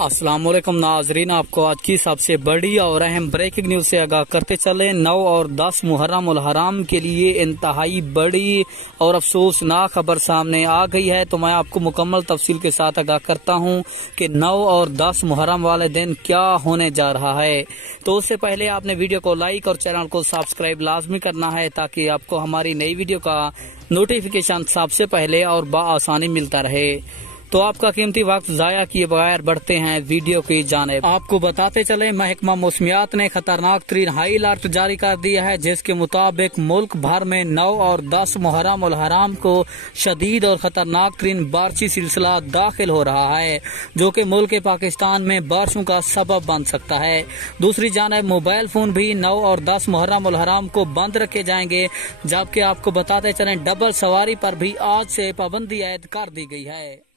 अस्सलाम वालेकुम नाजरीन, आपको आज की सबसे बड़ी और अहम ब्रेकिंग न्यूज से आगाह करते चले। 9 और 10 मुहर्रम उल हराम के लिए इंतहाई बड़ी और अफसोसनाक खबर सामने आ गई है। तो मैं आपको मुकम्मल तफसील के साथ आगाह करता हूं कि 9 और 10 मुहर्रम वाले दिन क्या होने जा रहा है। तो उससे पहले आपने वीडियो को लाइक और चैनल को सब्सक्राइब लाजमी करना है ताकि आपको हमारी नई वीडियो का नोटिफिकेशन सबसे पहले और बआसानी मिलता रहे। तो आपका कीमती वक्त जाया किए बगैर बढ़ते हैं वीडियो की जानिब। आपको बताते चले, महकमा मौसमियात ने खतरनाक तरीन हाई अलर्ट जारी कर दिया है, जिसके मुताबिक मुल्क भर में 9 और 10 मुहर्रम उल हराम को शदीद और खतरनाक तरीन बारिशी सिलसिला दाखिल हो रहा है, जो कि मुल्क पाकिस्तान में बारिशों का सबब बन सकता है। दूसरी जानिब मोबाइल फोन भी 9 और 10 मुहर्रम उल हराम को बंद रखे जाएंगे, जबकि आपको बताते चले डबल सवारी पर भी आज से पाबंदी आयद कर दी गई है।